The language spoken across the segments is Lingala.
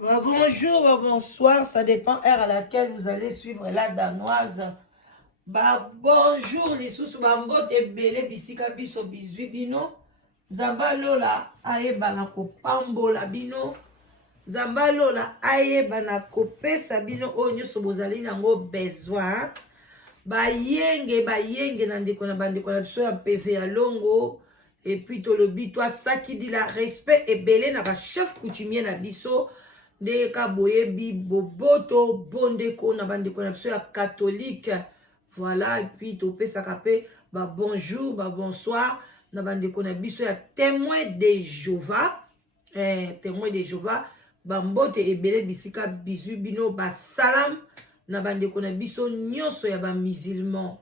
Bonjour, bonsoir, ça dépend heure à laquelle vous allez suivre la danoise. Bonjour les sous bambote ebele bisika biso bizwi bino. Nzamba lola ayeba na kopambola bino. Nzamba lola ayeba na kopesa bino oyo nyonso bozali nango besoin. Bayenge na ndeko na bandeko na biso ya PV ya longo. Et puis tolobi toi saki di la respect ebele na ba chef coutumier na biso. Ndeka boyebi boboto bondeko na bandeko na biso ya catholique. Voilà, et puis topesaka pe ba bonjour, ba bonsoir na bandeko na biso ya témoin de Jéhovah. Témoin de Jéhovah, ba mbote ebele bisika bizu bino ba salam na bandeko na biso nyonso ya ba musulman.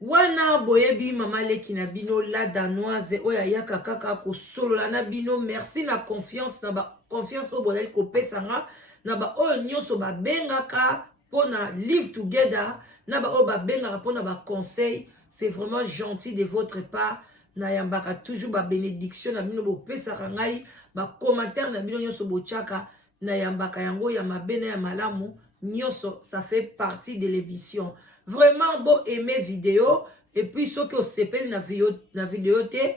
Wana boyebi mama leki na bino la danoise oya yaka kaka ko solola na bino, merci na confiance na ba confiance o bodali ko pesanga na ba oyo nyonso ba bengaka pona live together na ba o ba bengaka pona ba conseil, c'est vraiment gentil de votre part. Na yambaka toujours ba bénédiction na bino bo pesaka ngai ba commentaire na bino nyonso bo chaka na yambaka yango ya mabena ya malamu nyonso, ça fait partie de l'émission. Vraiment beau aimer vidéo et puis ce que sepel na vidéo te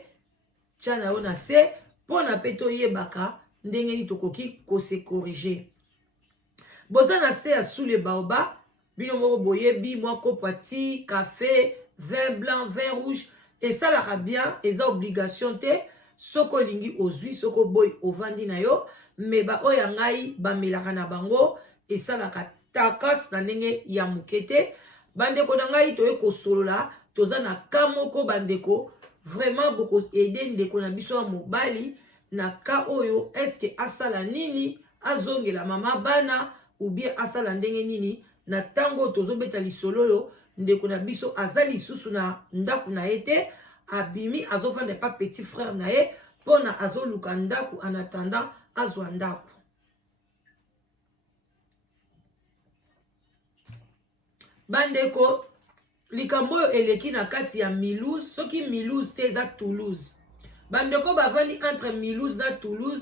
chana ona se pour na peto yebaka ndenge ni tokoki ko se corriger. Boza na se sous le baoba bino moko boyebi moko pati café vin blanc vin rouge et ça la bien eza obligation te soko lingi ozui soko boy ovandi na yo mais ba oya ngai ba melaka na bango et ça la takas na ndenge ya mukete. Bandeko na ngai toye kosolola toza na kamoko bandeko vraiment beaucoup aider ndeko na biso ya mobali na ka oyo eske asala nini azongela mama bana ou bien asala ndenge nini na tango tozobeta lisolo yo ndeko na biso azali susu na ndaku na ete abimi azofanda pa petit frère na ye pona azoluka ndaku en attendant azwa ndaku. Bandeko likambo eleki na kati ya Mulhouse, soki Mulhouse te za Toulouse. Bandeko bavandi entre Mulhouse na Toulouse.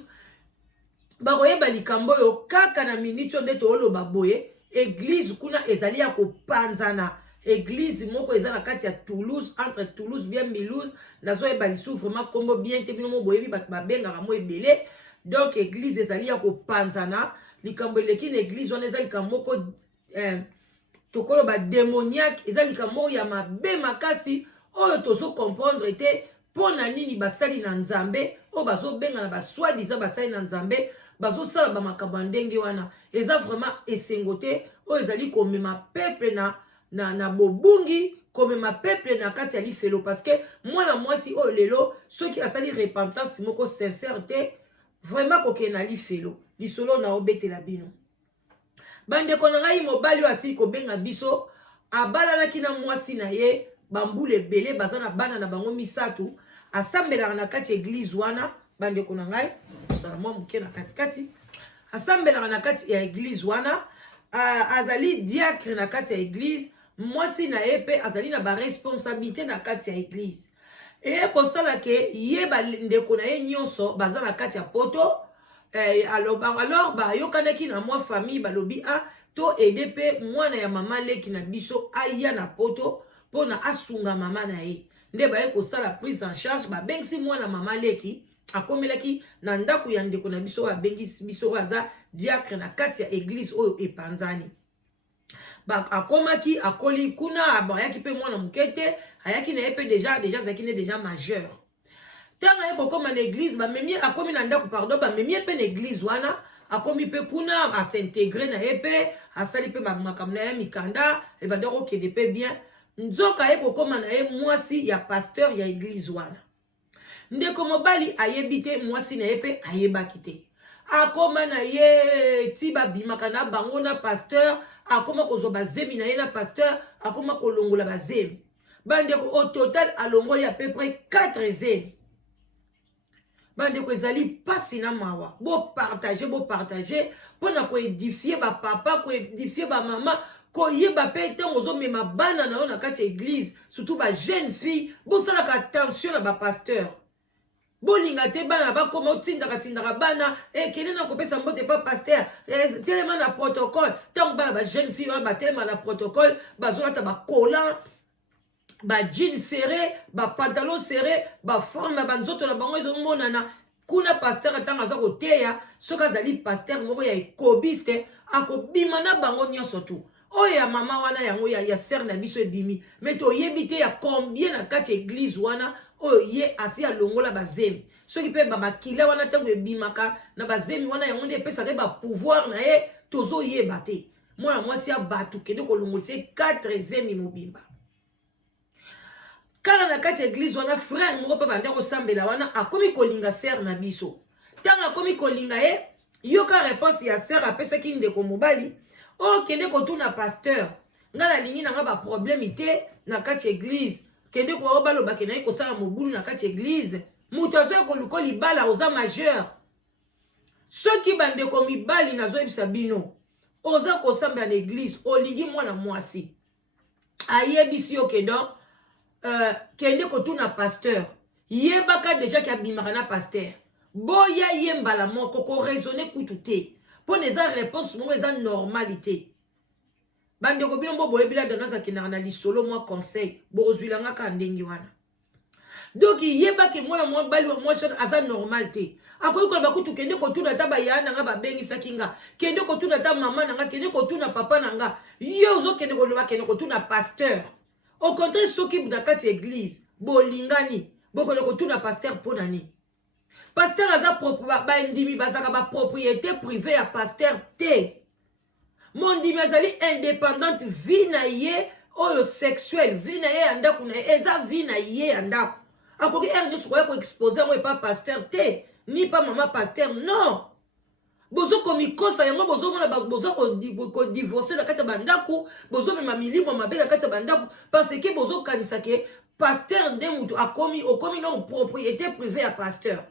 Bakoyeba likambo yo kaka na minute nde toloba boye, église kuna ezali ya kopanzana. Église moko eza na kati ya Toulouse, entre Toulouse bien Mulhouse, nazoyeba lisu vraiment kombo bien te bino mo boyebi bat babengaka mo ebele. Donc église ezali ya kopanzana, likambo eleki na église wana eza likambo moko tokolo ba démoniaque ezalika mo ya mabe makasi oyo tozo comprendre te pona nini basali na nzambe o bazo benga na baswadiza basali na nzambe bazo sala ba makambo ndenge wana eza vraiment esengote oyo ezali komema peuple na bobungi komema peuple na kati ya lifelo parce que mwana mwasi oyo lelo soki asali repentance moko sincère te vraiment kokena lifelo lisolo na obetela bino. Bandeko na ngai mobali asili kobenga biso abalanaki na mwasi na ye bambule ebele baza na bana na bango misatu asambelaka na kati église wana. Bandeko na ngai osala mwa moke na katikati asambelaka na kati ya église wana azali diacre na kati ya église mwasi na ye pe azali na ba responsabilité na kati ya église e kosala ke ye bandeko na ye nyonso baza na kati ya poto. Alors ba yokanaki na mwa famille balobi to aider pe mwana ya mama leki na biso aya na poto pona asunga mama na ye nde ba ko sala prise en charge ba bengisi mwana mama leki akomelaki na ndaku ya ndeko na biso abengisi biso aza diacre na kati ya église oyo epanzani. Ba akomaki akoli kuna abayaki pe mwana mukete ayaki na ye pe déjà zaki ne déjà majeur. Tanga yeko koma na église ba memi akomi na ndako pardon ba memi pe na église wana akomi pe kuna a s'intégrer na epe asali pe ba makamna ya mikanda e ba ndako kede pe bien nzoka yeko koma na ye mwasi ya pasteur ya église wana ndeko mobali ayebite mwasi na epe ayebaki te akoma na ye ti ba bimaka na bango na pasteur akoma kozo ba zemi na ye na pasteur akoma kolongola ba zemi bandeko au total alongoli à peu près 4 zemi. Bandeko ezali pasi na mawa bo partager pona ko édifier ba papa ko édifier ba mama ko yeba pe ntango zo mema bana na kati église surtout ba jeune fille bo sala ka attention na ba pasteur bolinga te bana bakoma otindaka bana kende na kopesa mbote pa pasteur telema na protocole ntango bana ba jeune fille wana batelema na protocole bazolata bacolan bajean serré bapantalon serré baforme banzoto na bango ezomonana kuna pasteur ntango aza koteya soki azali pasteur moko ya ekobiste akobima na bango nyonso tu oyo ya mama wana yango ya ser na biso ebimi me toyebi te ya combien na kati église wana oyo ye asi alongola bazemi soki mpe bakila wana ntango ebimaka na bazemi wana yango nde epesaka bapouvoir na ye tozoyeba te mwana mwasi ya bato kende kolongolisa 4 zemi mobimba kala na kati église wana frère moko mpe bande kosambela wana akomi kolinga ser na biso ntango akomi kolinga ye yoka réponse ya ser apesaki ndeko mobali oyo kende kotuna pasteur nga nalingi nanga baproblème te na kati église kende ko balobake na ye kosala mobulu na kati église moto azoya koluka libala oza majeur soki bandeko mibali nazoyebisa bino oza kosambela na église olingi mwana mwasi ayebisi yo kende kotuna pasteur yebaka deja ki abimaka na pasteur boya ye mbala moko koraisonne kutu te mpo na eza réponse moko eza normalité bandeko bino mbo boyebila dano akendaka na lisolo mwa conseil bokozwilanga ka ndenge wana donc yebaki mwana mobali wa mwasi aza normal te akoki koloba kutu kende kotuna ata bayaya nanga babengisaki nga kende kotuna ata mama nanga kende kotuna papa nanga yo ozokende koloba kende kotuna pasteur au contraire soki na kati église bolingani bokende kotuna pasteur mpo na nini pasteur aza bandimi bazaka bapropriété privée ya pasteur te mondimi azali indépendante vie na ye oyo sexuelle vie na ye ya ndako na ye eza vie na ye ya ndako akoki ere nyonso koya koexpose yango epa pasteur te ni pa mama pasteur non bozokomikosa yango bozomona kodivorce na kati ya bandako bozomema milimo mabe na kati ya bandako parce ke bozokanisa ke pasteur nde mutu okomi no propriété privée ya pasteur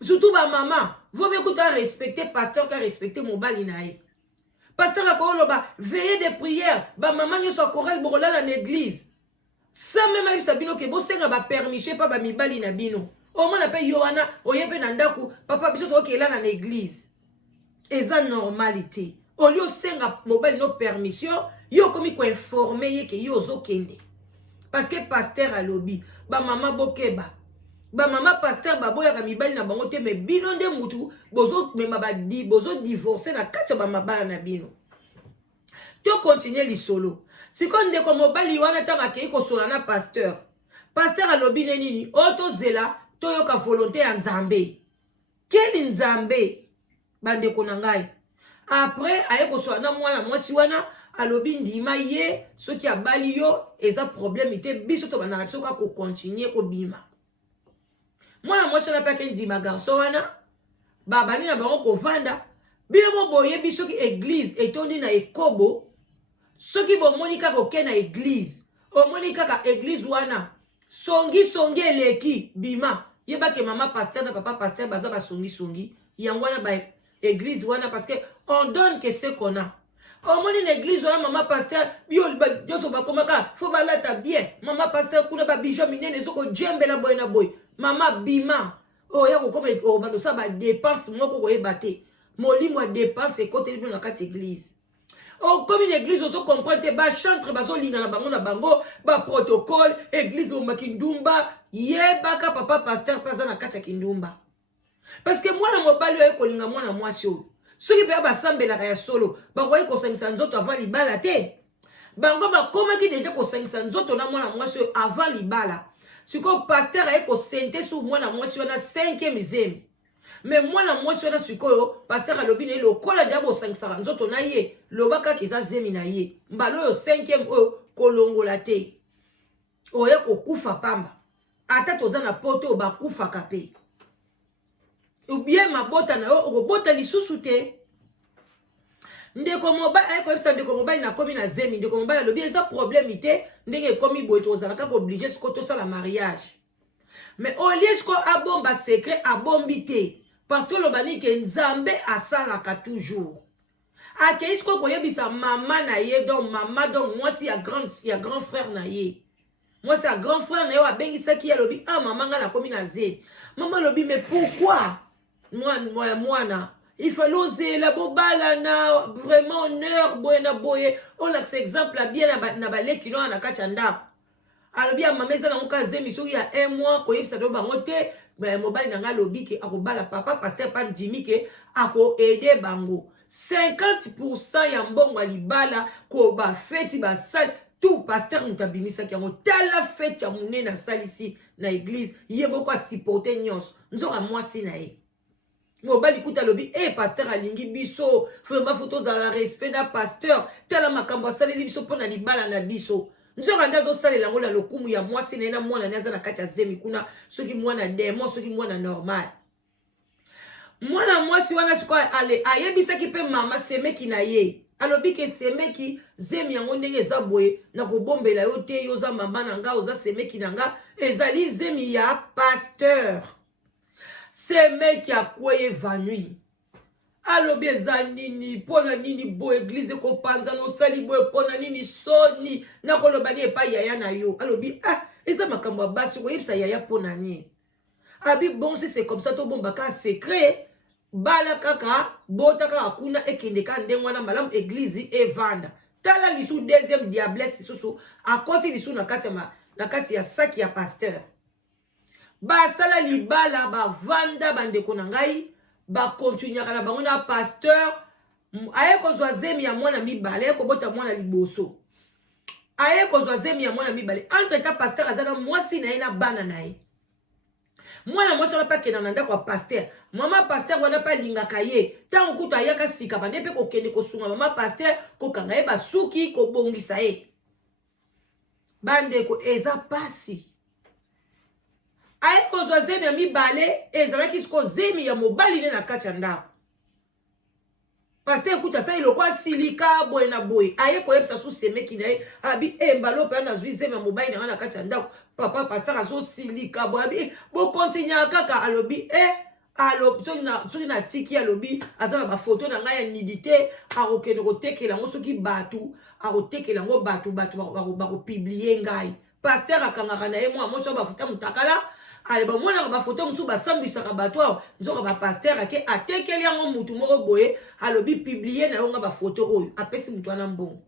surtout bamama vaut mieux kuta respecter pasteur ka respecter mobali na ye pasteur akoloba veiller de prière bamama nyonso akorali bokolala na église sans même ayebisa bino ke bosenga bapermission epa bamibali na bino omona mpe yo wana oye mpe na ndako papa biso tokokelana na église eza normalité oli osenga mobali no permission yo okomi koinforme ye ke yo ozokende parce que pasteur alobi bamama bokeba bamama pasteur baboyaka mibali na bango te me bino nde mutu bozodivorce na kati ya bamabala na bino to continue lisolo sikoyo ndeko mobali wana ntango akei kosola na pasteur alobi ne nini oyo tozela toyoka volonté ya nzambe keli nzambe bandeko na ngai après aye kosola na mwana mwasi wana alobi ndima ye soki abali yo eza problème te biso tobandaka soka kocontinue kobima mwana mwasi wana mpe ake ndima garso wana babani na bango kovanda bino mo boyebi soki église etondi na ekobo soki bomoni kaka oke na église omoni kaka église wana songi eleki bima yebake mama pasteur na papa pasteur baza basongi yango wana ba église wana parce que on donne que ce qu'on a omoni na église wana mama pasteur nyonso bakomaka fo balata bien mama pasteur kuna babijo minene soko jembela boye na boye mama bima oya kokoma bandosa badepense moko koyeba te molimo ya dépense ekoteli bino na kati église okomi na église ozo comprendre te bachantre bazolinga na bango baprotocole église bomaki ndumba yebaka papa pasteur mpe aza na kati ya kindumba parce que mwana mobali oyo kolinga mwana mwasi oyo soki mpe basambelaka ya solo bakoki kosangisa nzoto avant libala te bango bakomaki deja kosangisa nzoto na mwana mwasi oyo avant libala sikoyo pasteur aye kosente su mwana mwasi wana 5e zemi mais mwana mwasi wana sikoyo pasteur alobi na ye lokola deja bosangisaka nzoto na ye loba kaka eza zemi na ye mbala oyo 5e oyo kolongola te oya kokufa pamba ata toza na poto oyo bakufaka mpe ubien mabota na yo okobota lisusu te ndeko mobali ayekoyebisa ndeko mobali nakomi na zemi ndeko mobali alobi eza problème te ndenge ekomi boye tozala kaka oblige sikoyo tosala mariage mais olie sikoyo abomba secret abombi te parce que olobani ke nzambe asalaka toujours akei sikoyo koyebisa mama na ye donc mama donc mwasi ya grand frère na ye mwasi ya grand frère na ye abengisaki ye alobi mama nga nakomi na zemi Maman lobi, mais pourquoi? Moi, il faut oser la bobala na vraiment honneur boye na boye. On a cet exemple là bien na balé qui l'ont na kachanda. Alors bien maman ça na muka zemi so il y a un mois ko yebisa do bango te ben mobile na nga lobi ke akobala papa pasteur pas dimi ke ako aider bango. 50% ya mbongo libala ko ba feti ba sal tout pasteur mutabimisa ki yango tala fete ya munene na salisi na église yebo ko supporter nyos nzoka mwasi na ye. Mobali kuta lobi pasteur alingi biso vraiment photos à la respect na pasteur tala makambo saleli biso pona libala na biso nzoka ndazo salela ngo la lokumu ya mwasi na mwana naza na kati ya zemi kuna soki mwana demo soki mwana normal mwana mwasi wana sikoa ale ayebisaki pe mama semeki na ye alobi ke semeki zemi yango ndenge eza boye na kobombela yo te yo za mama na nga oza semeki na nga ezali zemi ya pasteur semeki akwe evanui alobi eza nini pona nini bo église kopanza no sali boye pona nini soni na koloba ni epai yaya na yo alobi eza makambo ya basi koyebisa yaya pona ni abi bon si c'est comme ça to bomba ka secret bala kaka bota kaka kuna ekende ka ndenge wana malamu église evanda tala lisu deuxième diablesse susu akoti lisu na kati ya saki ya pasteur basala libala bavanda bandeko na ngai bakontinuaka na bango na pasteur aye kozwa zemi ya mwana mibale aye kobota mwana liboso aye kozwa zemi ya mwana mibale entre ta pasteur aza na mwasi na ye na bana na ye mwana mwasi wana pa kenda na ndako ya pasteur mama pasteur wana pa lingaka ye ntango kutu ayaka sika bande mpe kokende kosunga mama pasteur kokanga ye basuki kobongisa ye bandeko eza pasi aye kozwa zemi ya mibale ezalaki siko zemi ya mobali ne na kati ya ndako pasteur ekuta asali lokwa silika boye na boye aye koyebisa su semeki na ye abi mbalo mpe nazwi zemi ya mobali na nga na kati ya ndako papa pasteur azosilika boye abi bokontinya kaka alobi soki na tiki alobi aza na bafoto na ngai ya nidite akokende kotekela yango soki bato akotekela yango bato bakopiblie ngai pasteur akangaka na ye mwa moso bafuta mutakala ale bamona ba photo musu basambisaka bato awo nzoka ba pasteur ake atekeli yango mutu moko boye alobi publier na yonga ba photo oyo apesi mutu wana mbongo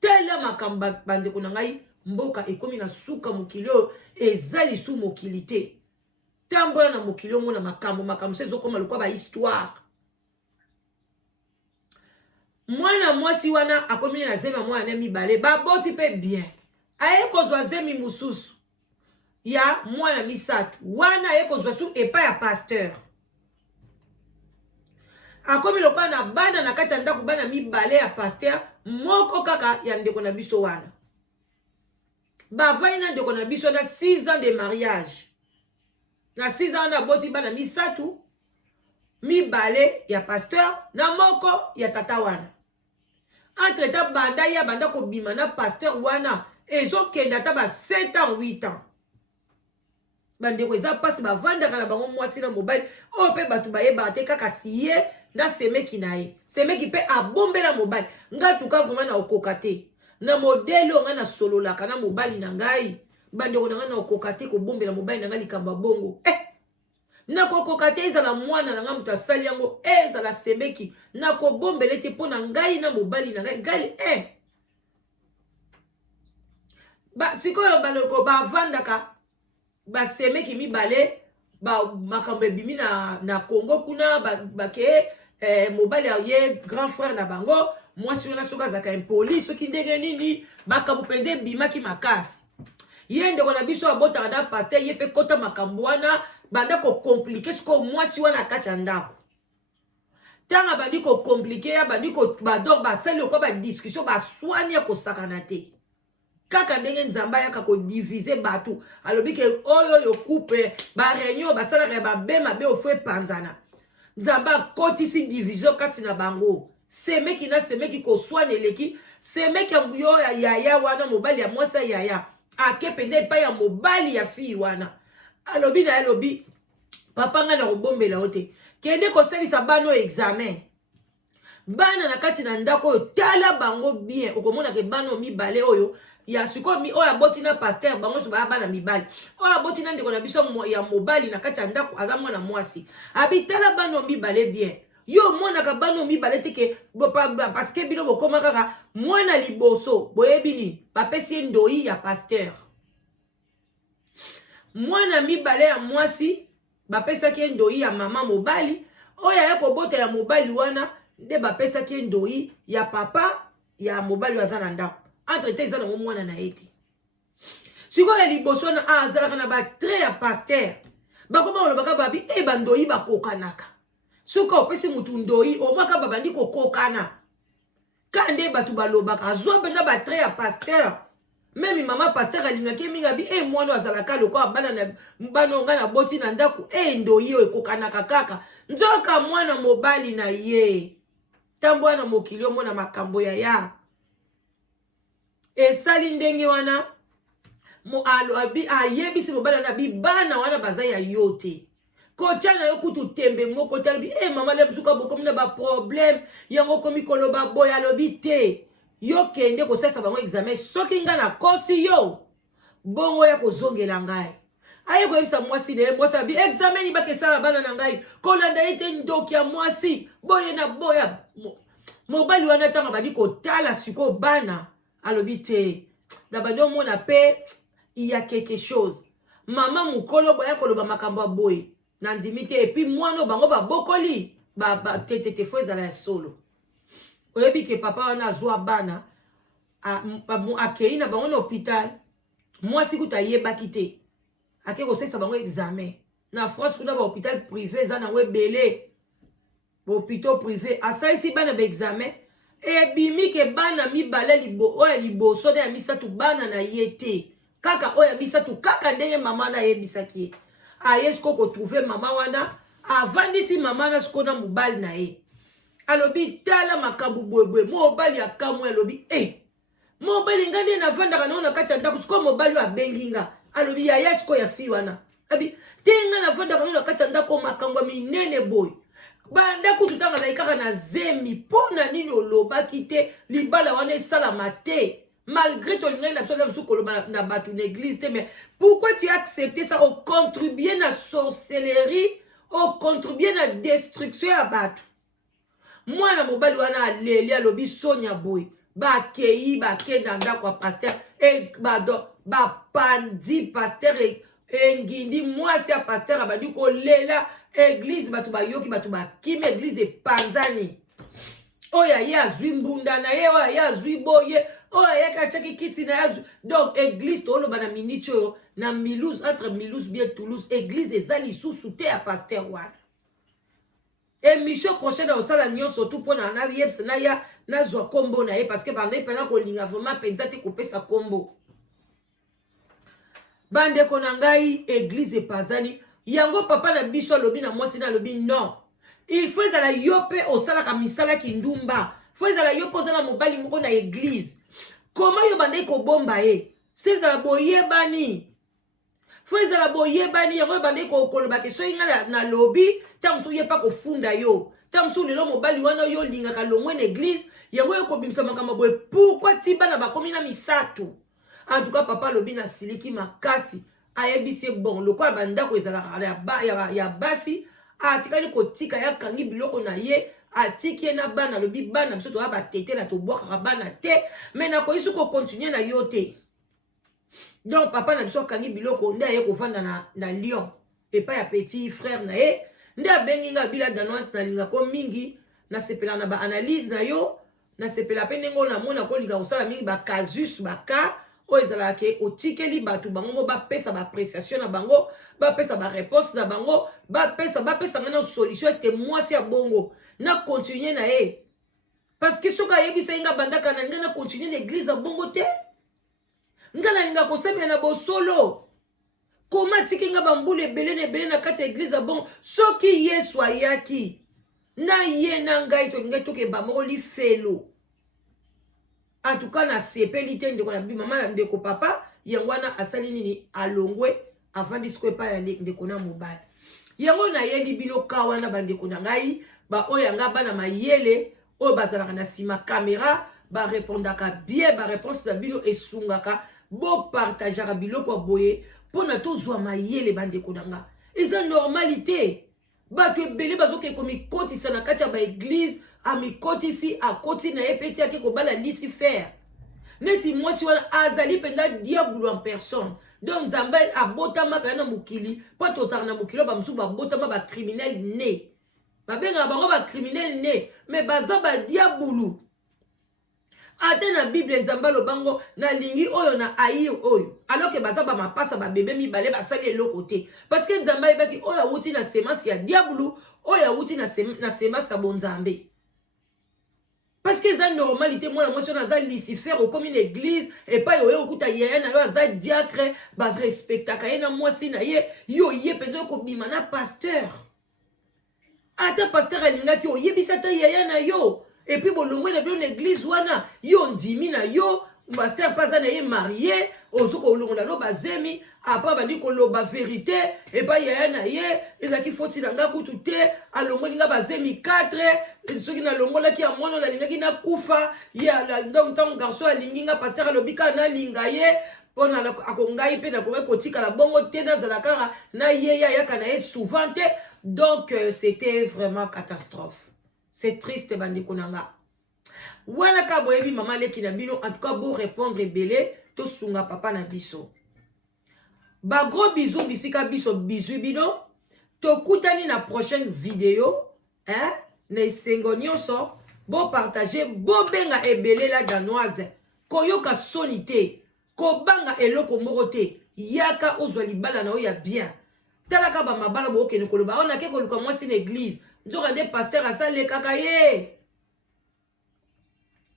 tela makamba bandeko na ngai mboka ekomi na suka mokili oyo eza lisu mokili te tambola na mokili omona makambo se ezokoma lokwa ba histoire mwana mwasi wana akomi na zemi mwana ne mibale baboti pe bien aye kozwa zemi mususu ya mwana misatu wana aye kozwa su epa ya pasteur akomi lokwa na bana na kati ya ndako bana mibale ya pasteur moko kaka ya ndeko na biso wana bavani na ndeko na biso na 6 ans de mariage na 6 ans wana boti bana misatu mibale ya pasteur na moko ya tata wana entre temps banda ya banda kobima na pasteur wana ezokenda ata ba 7 ans 8 ans bandeko eza pasi bavandaka na bango mwasi na mobali oyo mpe bato bayebaka te kaka si ye na semeki na ye semeki mpe abombela mobali ngai tuka vraimen na okoka te na modele oyo ngai nasololaka na mobali na ngai bandeko na ngai na okoka te kobombela mobali na ngai likambo ya bongo nakokoka te ezala mwana na ngai moto asali yango ezala semeki nakobombele te mpo na ngai na mobali na ngai gali sikoyo bandeko bavandaka basemeki mibale makambo ebimi na Congo kuna bake mobali ye grand frère na bango mwasi wana soki azaka impoli soki ndenge nini makambo mpenza ebimaki makasi ye ndeko na biso abotaka na pasteur ye mpe kota makambo wana banda kokomplike sikoyo mwasi wana akati ya ndako ntango bandi kokomplike bandi donc basali okwa badiscussion baswani ya kosakana te kaka ndenge nzamba yaka kodivise bato alobi ke oyo coupe ba réunion basalaka babema be ofwe panzana nzamba kotisi division kati na bango semeki na semeki koswana eleki semeki yo ya yaya wana mobali ya mwasa yaya akepende epai ya mobali ya fille wana alobi na alobi papa nga na kobombela yo te kende kosalisa bano examen bana na kati na ndako oyo tala bango bien okomona ke bano mibale oyo ya siko mi oya botina pasteur bango so ba bana mibali oya botina ndeko na biso ya mobali na kati ya ndako aza mwana mwasi abitala bano mibale bien yo mwana ka bano mibale teke parce que bino bokoma kaka mwana liboso boyebi ni bapesi ndoi ya pasteur mwana mibale ya mwasi bapesaki ndoi ya mama mobali oya ya kobota ya mobali wana nde bapesaki ndoi ya papa ya mobali aza na ndako entre te eza na mwana na eti sikoyo liboso na azalaka na batre ya pasteur bakoma olobaka babi bandoi bakokanaka soki opesi mutu ndoi omwaka babandi kokokana kande bato balobaka azwa benda batre ya pasteur meme mama pasteur alingaki mingi abi mwana azalaka lokola bana nga na boti na ndako ndoi oyo ekokanaka kaka nzoka mwana mobali na ye tambo wana mokili omona makambo ya esali ndenge wana ayebisi mobali wana abi bana wana baza ya yo te kotia na yo kutu tembe moko te alobi mama lebusuka bokomi na baproblème yango komi koloba boye alobi te yo kende kosalisa bango examen soki nga na kosi yo bongo ya kozongela ngai aye koyebisa mwasi na ye mwasi abi examen nibaka esala bana na ngai kolanda ye te ndoki ya mwasi boye na boya mobali wana ntango bandi kotala sikoyo bana alobi te na bandi omona pe iya quelque chose mama mokolo boya koloba makambo ya boye na ndimi te epuis mwana bango babokoli tete fo ezala ya solo oyebi ke papa wana azwa bana akei na bango na hôpital mwasi kuta ayebaki te ake kosalisa bango examen na France kuna bahôpital privé eza nango ebele bahôpital privé asalisi bana baexamen ebimi ke bana mibale oyo liboso nde ya misato bana na ye te kaka oyo ya misato kaka ndenge mama na ayebisaki ye aye siko kotrouve mama wana avandisi mama na siko na mobali na ye alobi tala makambo boyeboye mobali akamwe alobi mobali nga nde navandaka nango na kati ya ndako siko mobali oyo abengi nga alobi yaya siko ya fi wana abi te nga navandaka nango na kati ya ndako makambo ya minene boye bandako tutanga zali kaka na zemi mpo na nini olobaki te libala wana esalama te malgré tolingai na biso na biso koloba na bato na église te mais pourquoi tu as accepté ça au contribuer na sorcellerie au contribuer na destruction ya bato mwana mobali wana aleli alobi sonya boye bakei bakenda ndako ya pasteur bapandi pasteur engindi mwasi ya pasteur abandi kolela église bato bayoki bato bakimi église epanzani oyo aye azwi mbunda na ye oyo aye azwi boye oyo ayaki atiaki kiti na ye donc église tooloba na miniti oyo na Mulhouse entre Mulhouse bien Toulouse église eza lisusu te ya pasteur wana émission prochaine osala nyonso tu mpona nayebisa naya nazwa kombo na ye parce que banda mpena kolinga vraiment mpenza te kopesa kombo bandeko na ngai église epanzani yango papa na biso alobi na mwasi na alobi non il faut ezala yo mpe osalaka misala kindumba faut ezala yo mpe ozala mobali moko na église koma yo bandai kobomba ye so ezala boyebani faut ezala boyebani yango yo bandai kolobake soki nga na lobi ntango mosuku ye mpa kofunda yo ntango mosuku lelo mobali wana yo olingaka longwe na église yango yo kobimisa makambo boye pourkui ti bana bakomi na misato en tout cas papa alobi na siliki makasi ayebisi bon lokola bandako ezalaka ya basi atikali kotika yakangi biloko na ye atiki ye na bana alobi bana biso toya batetela tobwakaka bana te me nakoyisi kokontinue na yo te donc papa na biso akangi biloko nde aye kovanda na Lyon epai ya petit frère na ye nde abengi nga bila danoise nalingako mingi nasepela na baanalyse na yo nasepela mpe ndenge namona kolinga kosala mingi bakasus baka oyo ezalaka ke otikeli bato bango bapesa baappréciation na bango bapesa baréponse na bango bapesa nga na solution eske mwasi ya bongo na continue na ye parce que soki ayebisa ye nga bandaka na nga na continue na église ya bongo te nga nalinga kosemela na bosolo koma atiki nga bambula ebele na ebele na kati ya église ya bongo soki yesu ayaki na ye na ngai tolingai tokeba moko lifelo en tout cas na sepeli te ndeko na bi mama na ndeko papa yango wana asali nini alongwe avant disco epa ya ndeko na mobali yango na yebi biloka wana bandeko na ngai ba oyo nga bana mayele oyo bazalaka na sima kamera ba répondaka bien ba réponse na bino esungaka bo partageaka biloko boye pona tozwa mayele bandeko nanga eza normalité bato ebele bazoke komikotisa na kati ya ba église amikotisi akoti na ye peti yake kobala Lucifer neti mwasi wana azali penda diabolo en personne donc nzambe abotama na mukili po tozala na mukili bamusu babotama ba criminel né babenga bango ba criminel né mais baza ba diabolo ate na Bible nzambe lobango na lingi oyo na aïr oyo alors que baza ba mapasa ba bébé mibale basali eloko te parce que nzambe ebaki oyo awuti na semence ya diabolo oyo awuti na semence ya bonzambe parce que c'est normalité moi moi sur naza Lucifer au comme une église et pas yo okuta yeye na yo aza diacre bas respectaka ye na mwasi na ye yo ye peut-être ko bima na pasteur ata pasteur alingaki yo yebisa ta yeye na yo et puis bolongo na bien église wana yo ndimi na yo pasteur pas na ye marié ozuko olongo na no bazemi après bandi ko loba vérité et pas yeye na ye ezaki foti na nga kutu te alongo linga bazemi 4 soki na longo la ki amono la linga ki na kufa ya donc tant garçon alingi nga pasteur alobika na linga ye pona akongai pe na ko kotika la bongo te na zalaka na ye ya kana et souvent te donc c'était vraiment catastrophe. C'est triste bandeko nanga. Wana ka boyebi mama leki na bino en tout cas beau répondre belé to sunga papa na biso. Ba gros bisous bisika biso bisou bino. To kutani na prochaine vidéo, hein? Na sengo nyonso bo partager bo benga ebelé la danoise. Koyoka sonité, ko banga eloko morote, yaka ozwa libala na oya bien. Talaka ba mabala bo ke nkoloba ona ke koluka mwasi na église. Nzoka de pasteur asale kaka ye.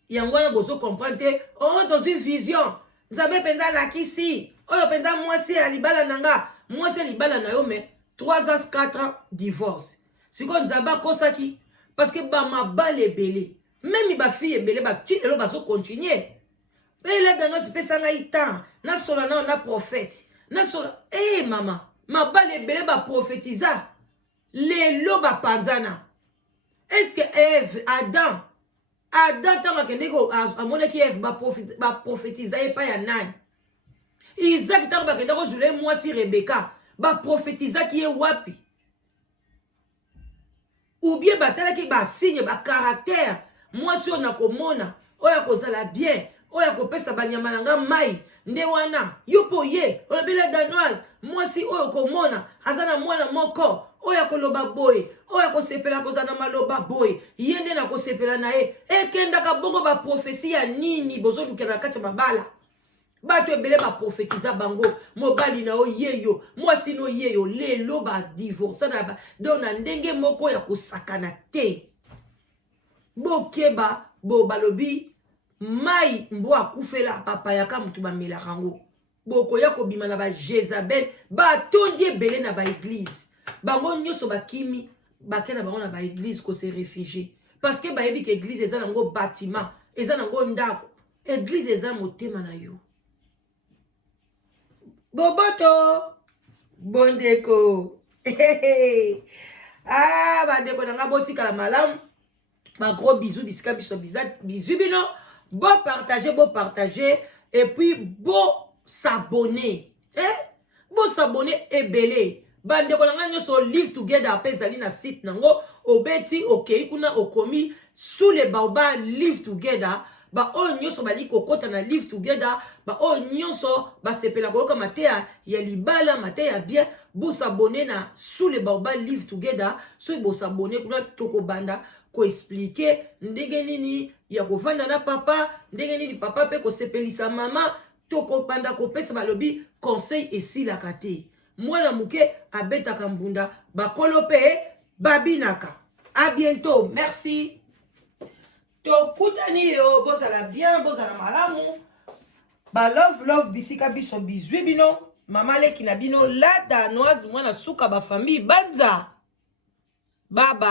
Yangwana bozo comprendre oh dans une vision. Nzambe penza lakisi. Oyo penza mwasi alibala nanga. Mwasi alibala na yo me 3 ans 4 ans divorce. Siko nzamba kosaki parce que ba mabale belé. Même ba fille belé ba ti elo baso continuer. Mais là dans notre pesanga itan na sola na prophète. Na sola mama, mabale belé ba prophétisa. Les loba panzana. Est-ce que Ève, Adam tant que à mon qui Ève va prophétiser pas ya nan. Isaac tant que ndeko zule moi si Rebecca va prophétiser qui est wapi. Ou bien batala ki ba signe ba caractère. Moi si on a komona, oya kozala bien, oya kopesa banyama nanga mai, nde wana, yopo ye, on bela danoise, moi si oya komona, azana mwana moko. Oya koloba boy, oya ko sepela ko zana maloba boy, yende na ko sepela na e kenda ka bongo ba prophétie nini bozo lukela kati mabala. Bato ebele ba prophétisa bango, mobali na o yeyo, mwasi no yeyo, lelo ba divorce na ba dona ndenge moko ya ko sakana te. Bokeba bo balobi mai mbo akufela papa yaka mutu ba mela rango. Boko ya ko bima na ba Jezabel, ba tondie belé na ba église. Bango nyoso bakimi bakena bango na ba église ko se réfugier parce que ba yebi que église eza nango bâtiment eza nango ndako église eza motema na yo boboto bondeko bandeko nanga botika la malam ba gros bisous bisika biso bisous bino bon partager et puis bon s'abonner bon s'abonner ebele. Bande kolanga nyoso live together apezali na site nango obeti okay kuna okomi sous les baobab live together ba o nyoso bali kokota na live together ba o nyoso ba sepela koyoka matea ya libala matea bien bo s'abonner na sous les baobab live together so bo s'abonner kuna toko banda ko expliquer ndenge nini ya kovanda na papa ndenge nini papa pe ko sepelisa mama toko banda ko pesa balobi conseil esila kate. Mwana muke abetaka mbunda bakolope babinaka. À bientôt. Merci. Tokutani yo bozala bien bozala malamu. Ba love bisika biso bizwi bino. Mama leki na bino la danoise mwana suka ba famille banza. Bye bye.